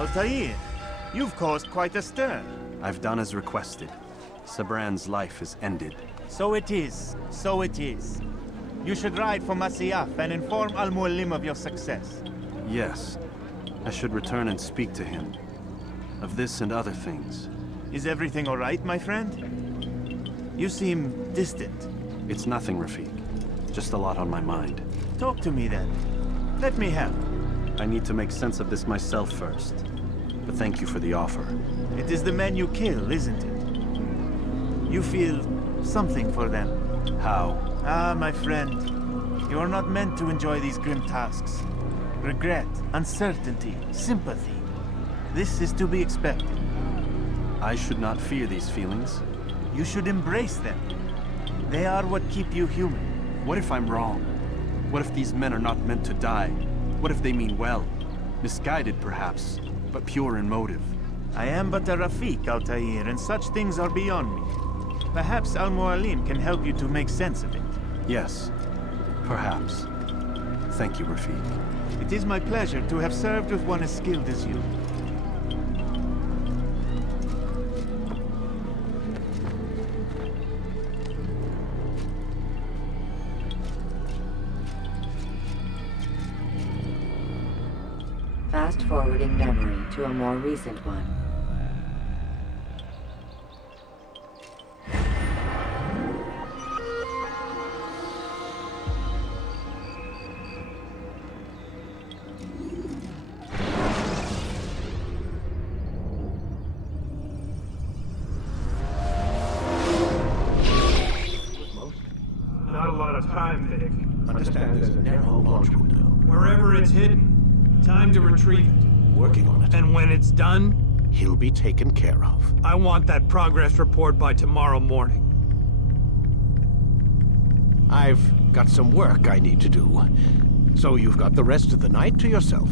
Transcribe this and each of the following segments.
Altaïr, you've caused quite a stir. I've done as requested. Sabran's life is ended. So it is. So it is. You should ride for Masyaf and inform Mualim of your success. Yes. I should return and speak to him. Of this and other things. Is everything all right, my friend? You seem distant. It's nothing, Rafik. Just a lot on my mind. Talk to me then. Let me help. I need to make sense of this myself first. But thank you for the offer. It is the men you kill, isn't it? You feel something for them. How? Ah, my friend. You are not meant to enjoy these grim tasks. Regret, uncertainty, sympathy. This is to be expected. I should not fear these feelings. You should embrace them. They are what keep you human. What if I'm wrong? What if these men are not meant to die? What if they mean well? Misguided, perhaps, but pure in motive. I am but a Rafik, Altaïr, and such things are beyond me. Perhaps Mualim can help you to make sense of it. Yes, perhaps. Thank you, Rafik. It is my pleasure to have served with one as skilled as you. Fast-forwarding memory to a more recent one. Not a lot of time, Vic. Understand there's a narrow launch window. Wherever it's hidden, time to retrieve it. Working on it. And when it's done, He'll be taken care of. I want that progress report by tomorrow morning. I've got some work I need to do. So you've got the rest of the night to yourself.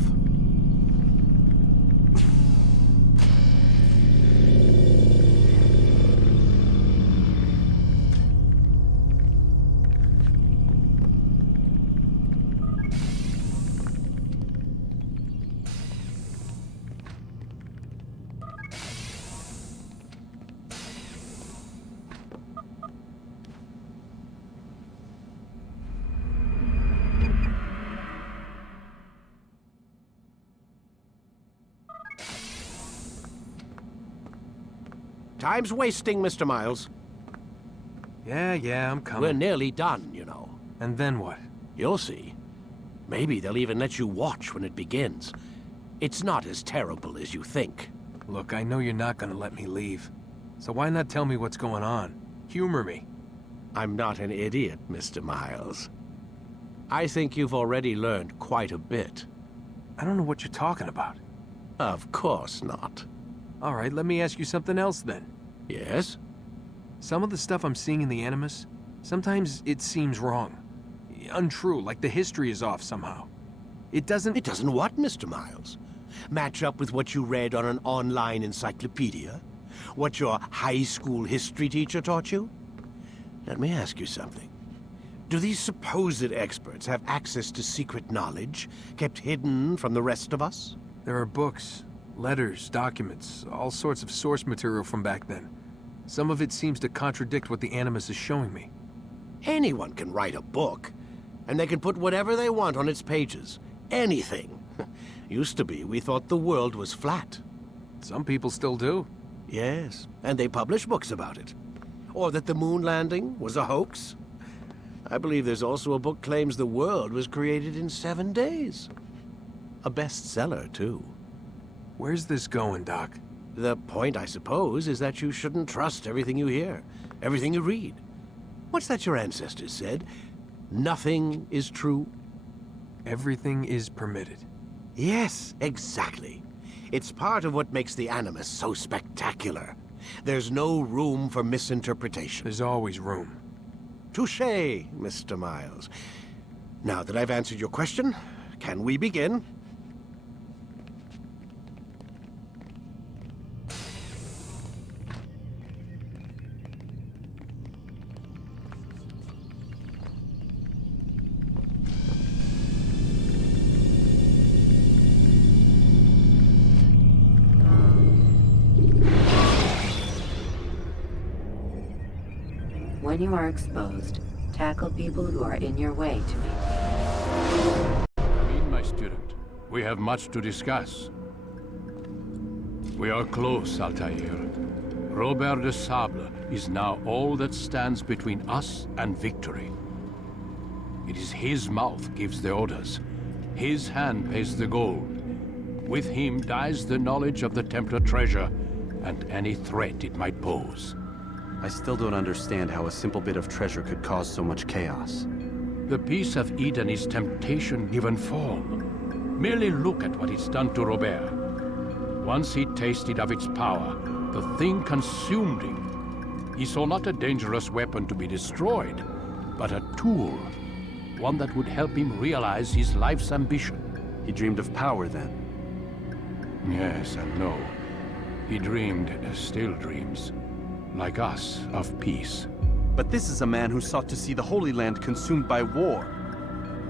Time's wasting, Mr. Miles. Yeah, I'm coming. We're nearly done, you know. And then what? You'll see. Maybe they'll even let you watch when it begins. It's not as terrible as you think. Look, I know you're not gonna let me leave. So why not tell me what's going on? Humor me. I'm not an idiot, Mr. Miles. I think you've already learned quite a bit. I don't know what you're talking about. Of course not. All right, let me ask you something else then. Yes? Some of the stuff I'm seeing in the Animus, sometimes it seems wrong. Untrue, like the history is off somehow. It doesn't... It doesn't what, Mr. Miles? Match up with what you read on an online encyclopedia? What your high school history teacher taught you? Let me ask you something. Do these supposed experts have access to secret knowledge, kept hidden from the rest of us? There are books, letters, documents, all sorts of source material from back then. Some of it seems to contradict what the Animus is showing me. Anyone can write a book, and they can put whatever they want on its pages. Anything. Used to be, we thought the world was flat. Some people still do. Yes, and they publish books about it. Or that the moon landing was a hoax. I believe there's also a book claims the world was created in 7 days. A bestseller, too. Where's this going, Doc? The point, I suppose, is that you shouldn't trust everything you hear, everything you read. What's that your ancestors said? Nothing is true? Everything is permitted. Yes, exactly. It's part of what makes the Animus so spectacular. There's no room for misinterpretation. There's always room. Touché, Mr. Miles. Now that I've answered your question, can we begin? When you are exposed, tackle people who are in your way to maintain. Come in, my student. We have much to discuss. We are close, Altaïr. Robert de Sable is now all that stands between us and victory. It is his mouth gives the orders. His hand pays the gold. With him dies the knowledge of the Templar treasure and any threat it might pose. I still don't understand how a simple bit of treasure could cause so much chaos. The peace of Eden is temptation given form. Merely look at what it's done to Robert. Once he tasted of its power, the thing consumed him. He saw not a dangerous weapon to be destroyed, but a tool. One that would help him realize his life's ambition. He dreamed of power then. Yes and no. He dreamed, still dreams, like us, of peace. But this is a man who sought to see the Holy Land consumed by war.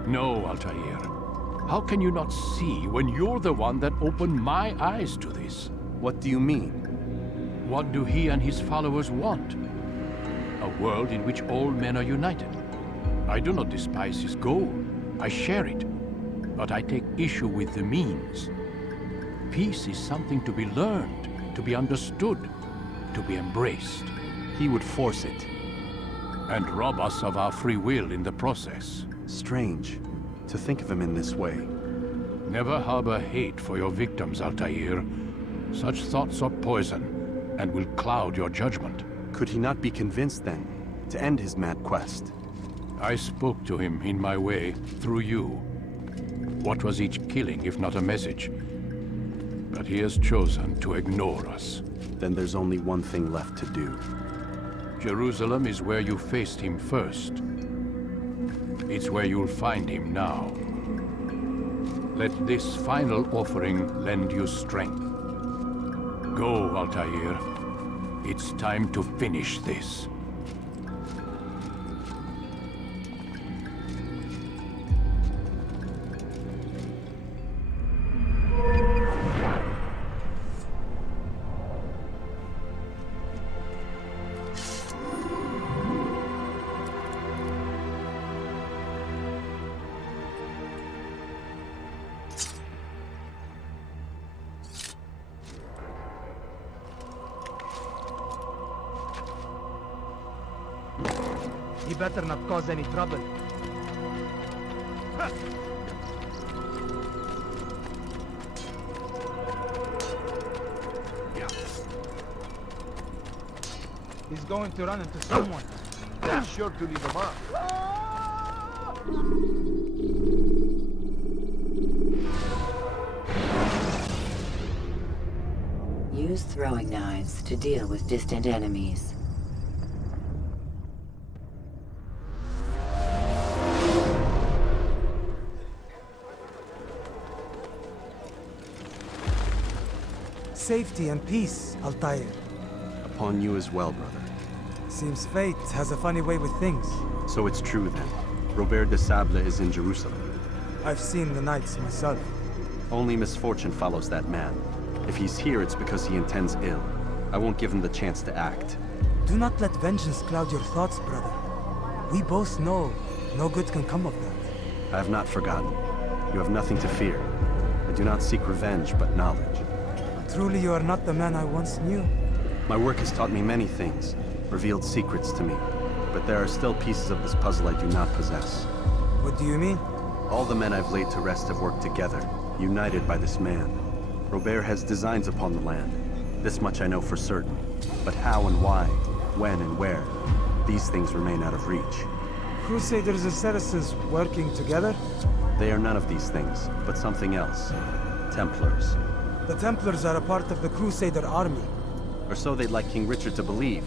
No, Altaïr. How can you not see when you're the one that opened my eyes to this? What do you mean? What do he and his followers want? A world in which all men are united. I do not despise his goal. I share it. But I take issue with the means. Peace is something to be learned, to be understood, to be embraced. He would force it. And rob us of our free will in the process. Strange, to think of him in this way. Never harbor hate for your victims, Altaïr. Such thoughts are poison, and will cloud your judgment. Could he not be convinced, then, to end his mad quest? I spoke to him in my way, through you. What was each killing if not a message? But he has chosen to ignore us. Then there's only one thing left to do. Jerusalem is where you faced him first. It's where you'll find him now. Let this final offering lend you strength. Go, Altaïr. It's time to finish this. You better not cause any trouble. He's going to run into someone. That's sure to leave a mark. Use throwing knives to deal with distant enemies. Safety and peace, Altaïr. Upon you as well, brother. Seems fate has a funny way with things. So it's true, then. Robert de Sable is in Jerusalem. I've seen the Knights myself. Only misfortune follows that man. If he's here, it's because he intends ill. I won't give him the chance to act. Do not let vengeance cloud your thoughts, brother. We both know no good can come of that. I have not forgotten. You have nothing to fear. I do not seek revenge, but knowledge. Truly, you are not the man I once knew. My work has taught me many things, revealed secrets to me. But there are still pieces of this puzzle I do not possess. What do you mean? All the men I've laid to rest have worked together, united by this man. Robert has designs upon the land. This much I know for certain. But how and why, when and where, these things remain out of reach. Crusaders and Saracens working together? They are none of these things, but something else. Templars. The Templars are a part of the Crusader army. Or so they'd like King Richard to believe.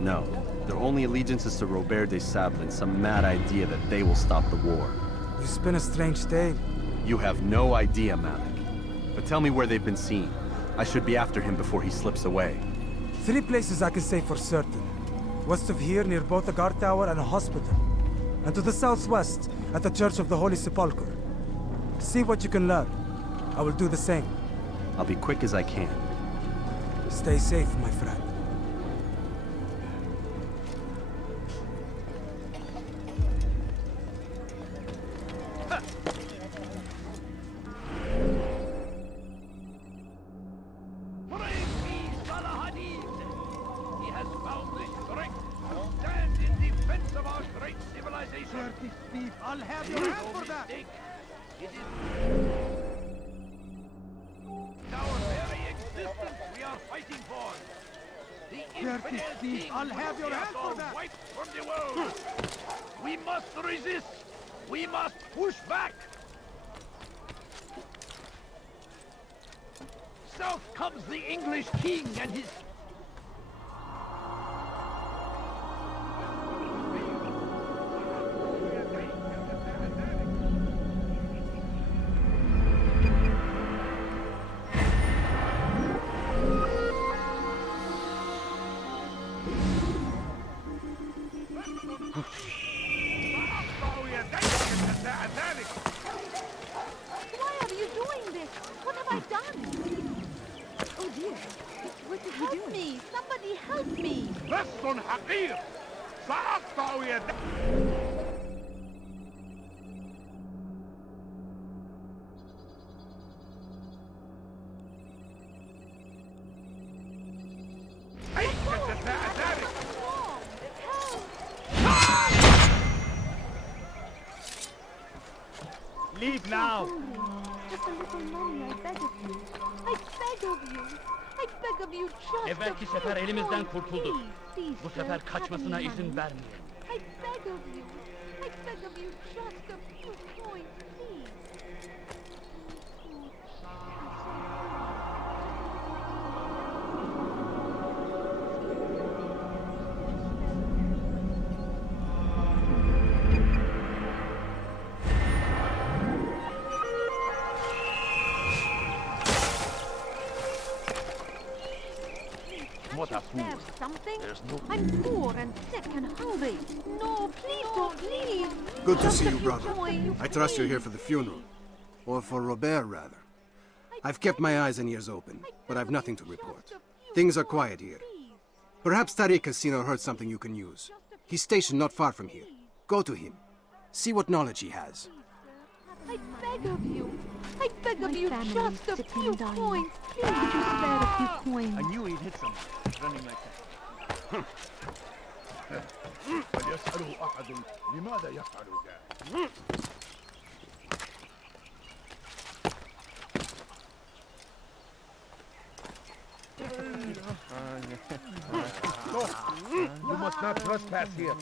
No, their only allegiance is to Robert de Sable and some mad idea that they will stop the war. You spin a strange tale. You have no idea, Malik. But tell me where they've been seen. I should be after him before he slips away. 3 places I can say for certain. West of here, near both a guard tower and a hospital. And to the southwest, at the Church of the Holy Sepulchre. See what you can learn. I will do the same. I'll be quick as I can. Stay safe, my friend. I'll have your hand for that! Our very existence we are fighting for. The Dirty thief, I'll have your hand for that! wiped from the world. We must resist. We must push back. South comes the English king and his... Why are you doing this? What have I done? Oh dear. What did you do? Help me! Somebody help me! بس حقير سأقطع يديك. Leave now! Just a little money, I beg of you. I beg of you. I beg of you just Evvelki a sefer few elimizden coins, kurtulduk. please, Bu sir, sefer have kaçmasına any izin money. vermeyelim. I beg of you. I beg of you just a few coins, please. What a fool. There's something? There's no... I'm poor and sick and hungry. No, please don't leave. Good to Just see a you, few brother. coins, I trust you're here please. for the funeral. Or for Robert, rather. I've kept my eyes and ears open, but I've nothing to report. Things are quiet here. Perhaps Tariq has seen or heard something you can use. He's stationed not far from here. Go to him. See what knowledge he has. I beg of you. I beg of you family just a sick few and dying. coins. Please, could you spare a few coins? I knew he'd hit someone. Running like that. فليسأله أحد لماذا يفعل ذلك. You must not trespass here.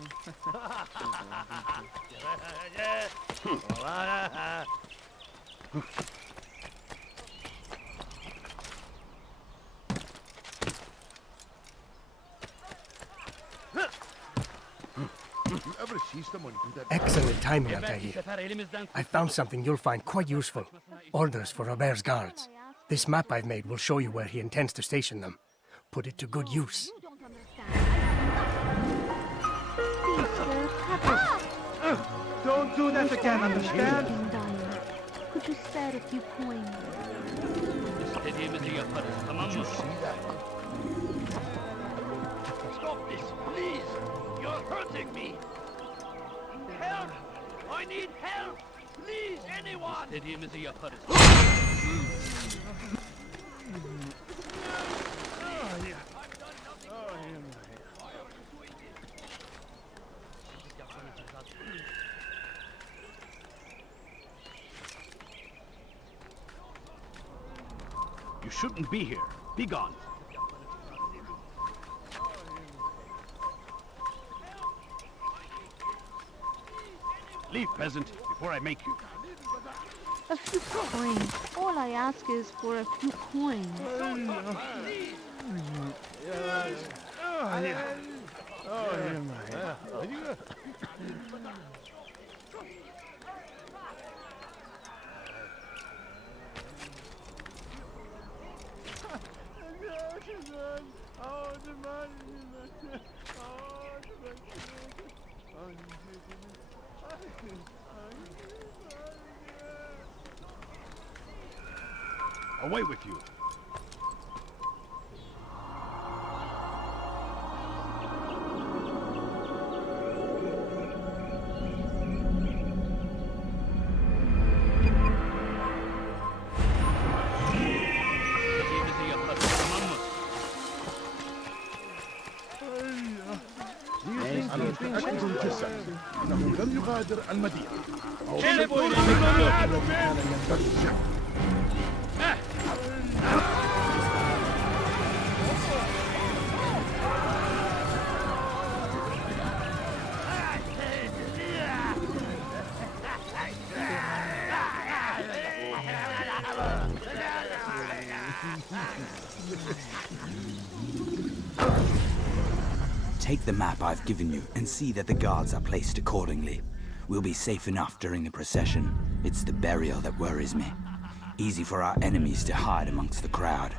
You ever see someone do that? Excellent timing, Altaïr. I found something you'll find quite useful. Orders for Robert's guards. This map I've made will show you where he intends to station them. Put it to good use. You don't understand. Please, sir, have it. Don't do that again, understand? King dying. Could you spare a few coins? İstediğimizi yaparız, tamam mı? Stop this, please. You're hurting me. Help! I need help. Please, anyone. İstediğimizi yaparız. You shouldn't be here. Be gone. Leave, peasant, before I make you. A few coins. All I ask is for a few coins. Away with you. İstediğimizi yaparız, tamam mı? أكد الجسد أنه لم يغادر المدينة. Take the map I've given you and see that the guards are placed accordingly. We'll be safe enough during the procession. It's the burial that worries me. Easy for our enemies to hide amongst the crowd.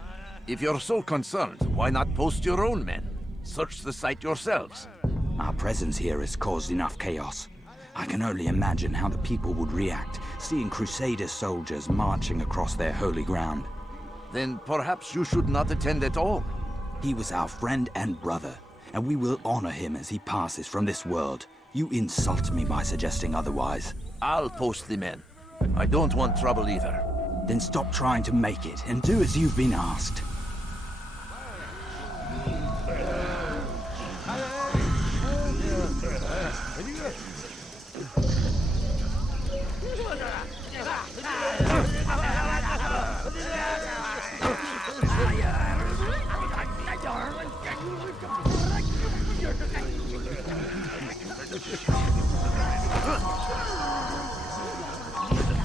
If you're so concerned, why not post your own men? Search the site yourselves. Our presence here has caused enough chaos. I can only imagine how the people would react, seeing Crusader soldiers marching across their holy ground. Then perhaps you should not attend at all. He was our friend and brother, and we will honor him as he passes from this world. You insult me by suggesting otherwise. I'll post the men. I don't want trouble either. Then stop trying to make it, and do as you've been asked.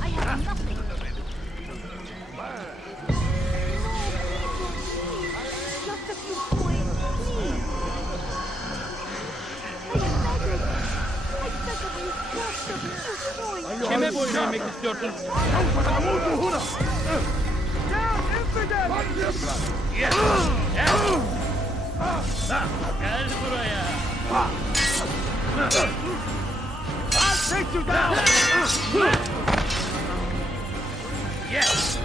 I have nothing. Just a few coins, please. I beg of you, just a few coins. Kime boyun eğmek istiyorsun? Gel buraya. I'll take you down! Yes!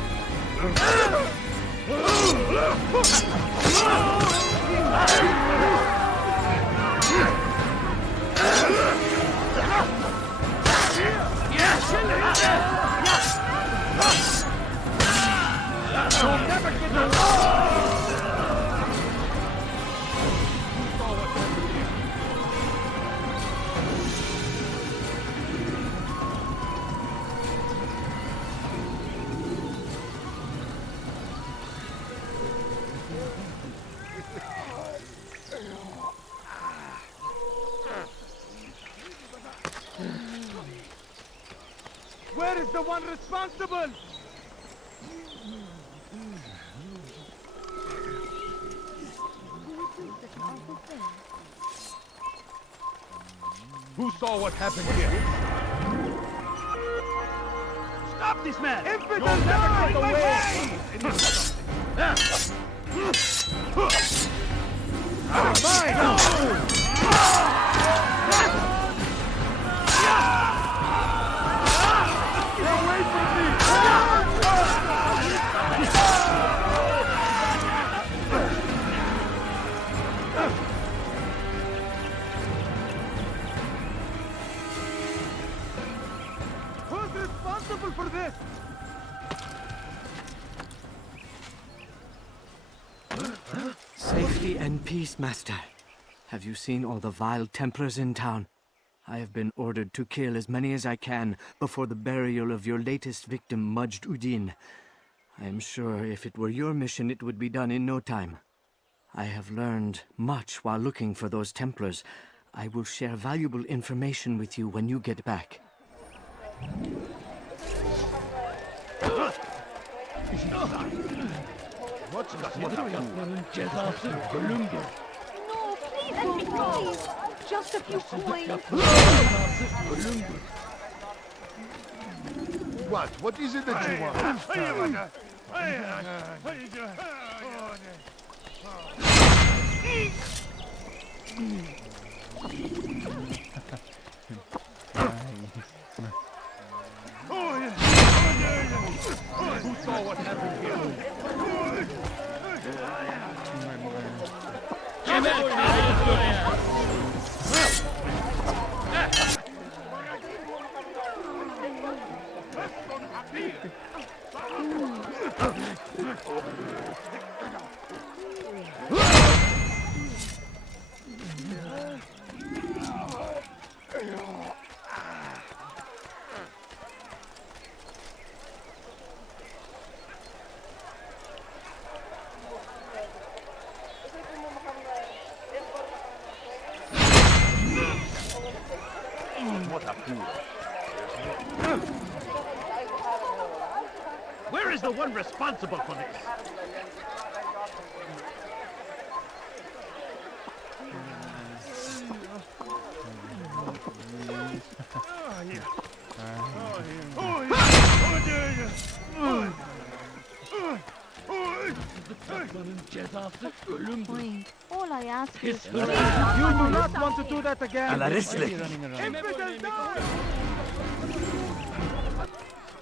You'll never get the... Where is the one responsible? Who saw what happened here? Stop this man! You'll never get away! Get away from me! Who's responsible for this? Safety and peace, Master. Have you seen all the vile Templars in town? I have been ordered to kill as many as I can before the burial of your latest victim, Majd Udin. I am sure if it were your mission, it would be done in no time. I have learned much while looking for those Templars. I will share valuable information with you when you get back. What's cezası ölümdür. No, please, let me go. Just a few coins. Ölümdür. What is it that you want? Who saw what happened here? the one responsible for this? Wait, all I ask is... You do not want to do that again!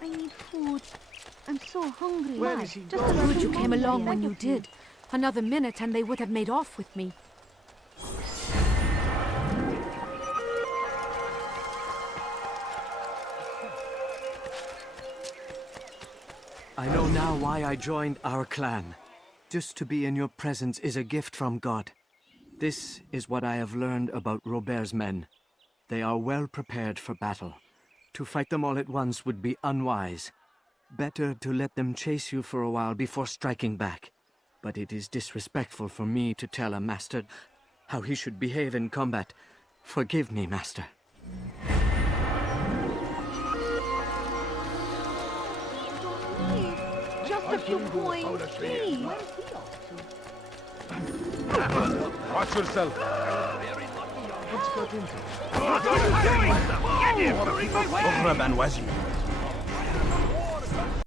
I need food. I'm so hungry. Where is he Just going? the Good you came along when you did. Another minute and they would have made off with me. I know now why I joined our clan. Just to be in your presence is a gift from God. This is what I have learned about Robert's men. They are well prepared for battle. To fight them all at once would be unwise. Better to let them chase you for a while before striking back. But it is disrespectful for me to tell a master how he should behave in combat. Forgive me, master. Just a few coins, please. Watch yourself. Get him! Oghra ban Wazir.